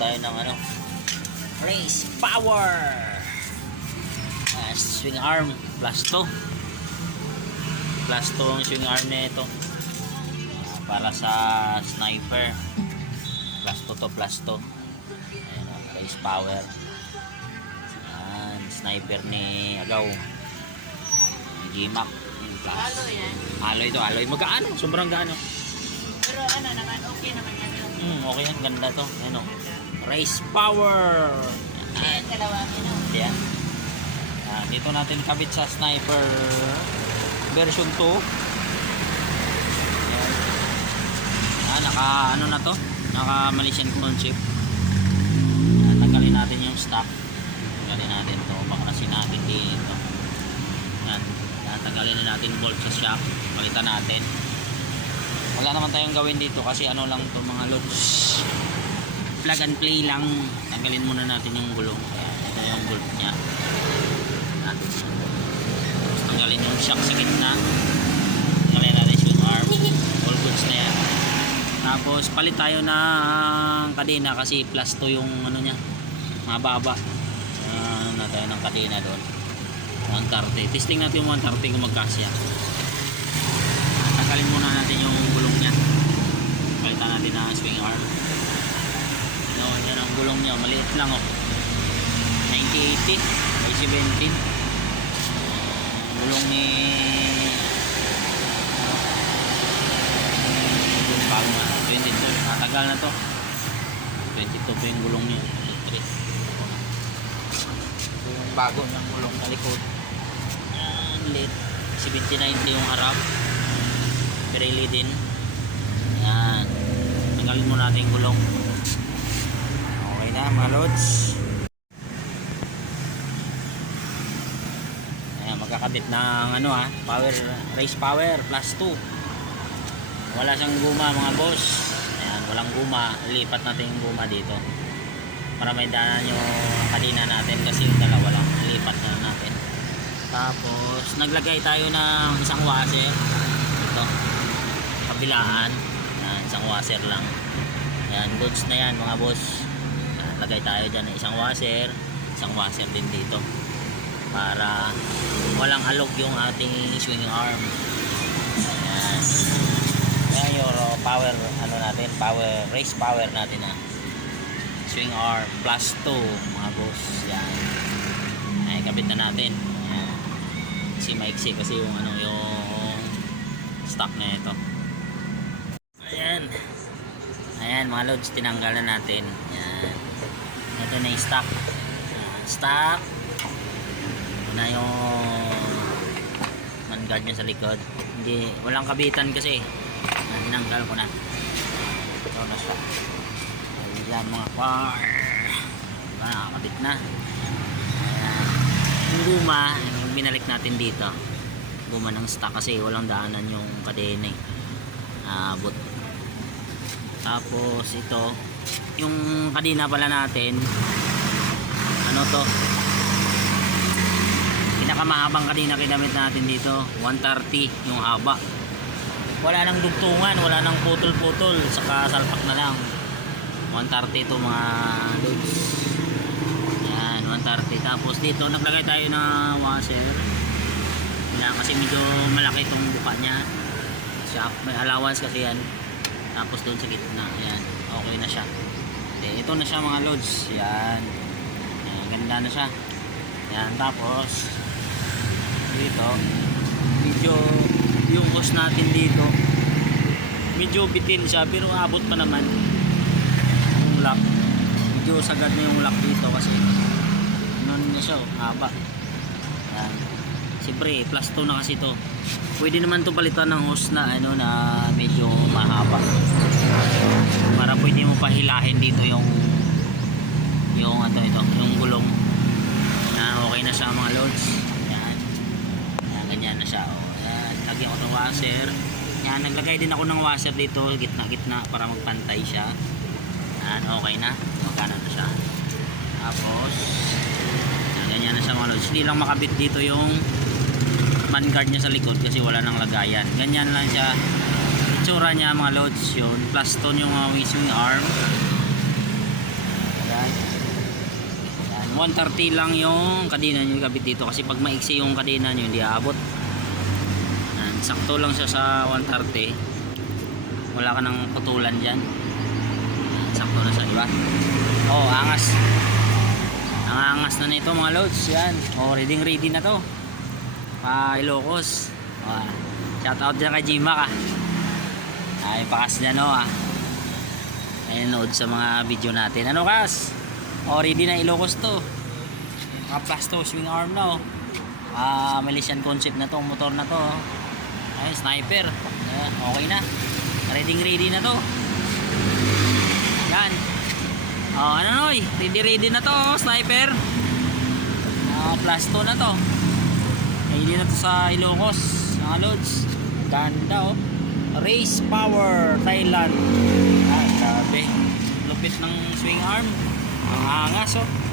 tayo ng ano, race power. Ah, swing arm plus 2. Plus 2 ang swing arm na ito. Ah, para sa sniper. Plus 2 to plus 2. Ayan, oh, race power. Ayan, sniper ni Agaw. G-Mac. Halo yan. Aloy ito, aloy. Magkaano? Sobrang gaano. Pero ano naman, okay naman yan yun. Hmm, okay yan. Ganda to. Ano? Race power! Ayan, dalawa, ano. Yan. Ah, dito natin kabit sa sniper version 2. Yan. Ah, naka ano na to? Naka Malaysian concept. Ah, tanggalin natin yung stock. Tanggalin natin to. Baklasin natin dito. Yan. Yan, tanggalin na natin bolt sa shock. Palitan natin. Wala naman tayong gawin dito kasi ano lang to mga loads. Plug and play lang. Tanggalin muna natin yung gulong. Ito yung bolt niya. Yan. Tapos tanggalin yung shock sa gitna. Tanggalin natin yung arm. All goods na yan. Tapos palit tayo ng kadena kasi plus to yung ano niya. Mababa. Uh, ano na tayo ng kadena doon. 130. Testing natin yung 130 kung magkasya. Tanggalin muna natin yung gulong niya. Palitan natin ng swing arm. Gulong niya. Maliit lang oh. 9080 by 17. Gulong ni yung Palma. 22. Matagal na to. 22 pa yung gulong niya. 23. Ito yung bago niyang gulong na likod. Yan, lit. 7090 yung harap. Pirelli din. Yan. Tanggalin mo natin yung gulong. Na mga lods. Ayan, magkakabit ng ano ha, power, race power plus 2. Wala siyang guma mga boss. Ayan, walang guma. Lipat natin yung guma dito. Para may daanan yung kadina natin kasi yung dalawa lang. Lipat na natin. Tapos, naglagay tayo ng isang washer. Ito. Kabilaan. Yan, isang washer lang. Yan, goods na yan mga boss. Yan, lagay tayo dyan ng isang washer. Isang washer din dito. Para walang alog yung ating swing arm. Yan. Yan yung power, ano natin, power, race power natin na. Swing arm plus 2 mga boss. Yan. Ay, kabit na natin. Yan. Kasi maiksi kasi yung ano yung stock na ito. Ayan. Ayan mga loads, tinanggal na natin. Yan. Na yung stock. Yan, stock. Ito na yung man guard niya sa likod. Hindi, walang kabitan kasi. Yan, tinanggal ko na. Ito na siya. Ayan mga. Diba, nakakabit na. Ayan. Yung guma, binalik natin dito. Guma ng stock kasi walang daanan yung kadena eh. Naabot. Tapos ito, yung kadena pala natin, ano to? Pinakamahabang kadena kinamit natin dito, 130 yung haba. Wala nang dugtungan, wala nang putol-putol, saka salpak na lang. 130 to mga loads. Yan, 130. Tapos dito, naglagay tayo na washer. Yan, kasi medyo malaki itong buka niya. May allowance kasi yan. Tapos doon sa gitna, yan. Okay na siya. Eh, ito na siya mga loads. Yan. Yan, ganda na siya. Yan, tapos dito, medyo yung hose natin dito, medyo bitin siya pero abot pa naman yung lock. Medyo sagad na yung lock dito kasi ano na siya, oh, haba. Siyempre, plus 2 na kasi to. Pwede naman to palitan ng hose na ano na medyo mahaba. Para pwede mo pahilahin dito yung yung ano ito, yung gulong. Yan, okay na siya mga loads. Yan. Yan, ganyan na siya. Oh. Yan, lagyan ko ng washer. Yan, naglagay din ako ng washer dito, gitna-gitna para magpantay siya. Yan, okay na. Magkano na siya. Tapos, yan, ganyan na siya mga loads. Hindi lang makabit dito yung man guard niya sa likod kasi wala nang lagayan. Ganyan lang siya. Itsura niya mga loads yun. Plus tone yung uh, swing arm. 130 lang yung kadena nyo ikabit dito kasi pag maiksi yung kadena nyo hindi aabot. Yan, sakto lang siya sa 130 wala ka nang putulan dyan. Yan, sakto na siya diba oh angas. Ang angas na nito mga loads yan oh ready ready na to ah Ilocos. Ah, shout out dyan kay Gmac ah ay pakas niya no ah. Ay nood sa mga video natin. Ano kas oh ready na Ilocos to. Mga plasto swing arm na oh ah Malaysian concept na to motor na to oh. ay sniper. Ayan, okay na. Ready ready na to. Yan. Oh ano noy? Ready ready na to oh, sniper. Ah plasto na to ready na to sa Ilocos mga loads ganda oh. Race Power Thailand. Ah grabe. Lupit ng swing arm. Ang angas oh